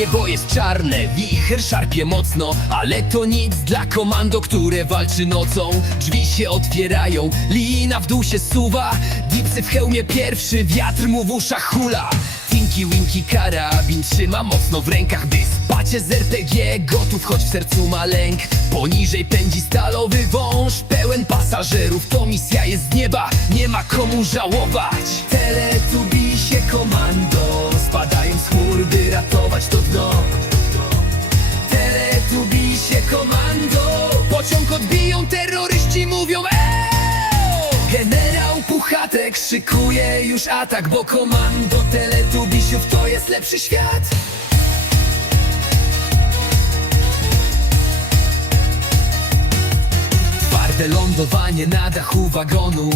Niebo jest czarne, wicher szarpie mocno Ale to nic dla komando, które walczy nocą. Drzwi się otwierają, lina w dół się suwa Dipsy w hełmie pierwszy, wiatr mu w uszach hula. Tinky Winky karabin trzyma mocno w rękach By spacie z RPG, gotów choć w sercu ma lęk. Poniżej pędzi stalowy wąż, pełen pasażerów To misja jest z nieba, nie ma komu żałować. Teletubisie komando Teletubisie komando. Pociąg odbiją, terroryści mówią "Eee!" Generał Puchatek szykuje już atak Bo komando Teletubisiów to jest lepszy świat. Twarde lądowanie na dachu wagonu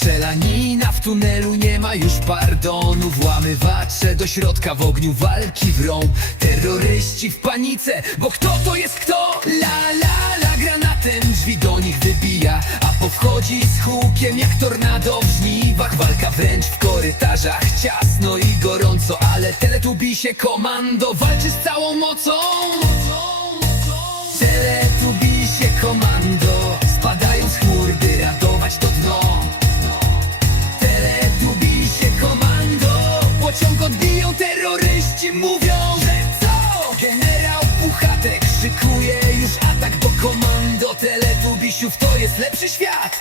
Strzelanina w tunelu, nie ma już pardonu. Włamywacze do środka w ogniu walki wrą. Terroryści w panice, bo kto to jest kto? La la la, granatem drzwi do nich wybija. A powchodzi z hukiem jak tornado w żniwach. Walka wręcz w korytarzach, ciasno i gorąco. Ale teletubisie komando walczy z całą mocą. Teletubisie komando mówią, że co? Generał Puchatek szykuje już atak Bo komando Teletubisiów to jest lepszy świat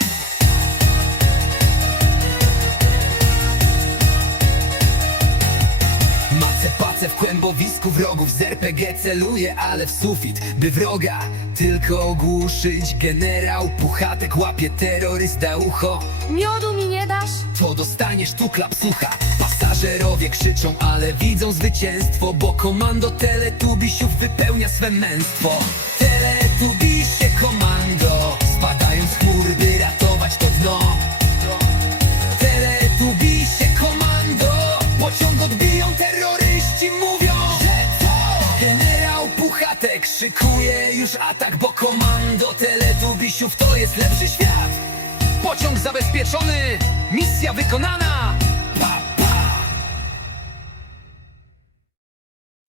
W kłębowisku wrogów z RPG celuje, ale w sufit, by wroga tylko ogłuszyć. Generał Puchatek łapie terrorysta ucho, Miodu mi nie dasz? to dostaniesz tu klapsucha. Pasażerowie krzyczą, ale widzą zwycięstwo, bo komando Teletubisiów wypełnia swe męstwo. Teletubisie Puchatek szykuje już atak Bo komando Teletubisiów to jest lepszy świat. Pociąg zabezpieczony, misja wykonana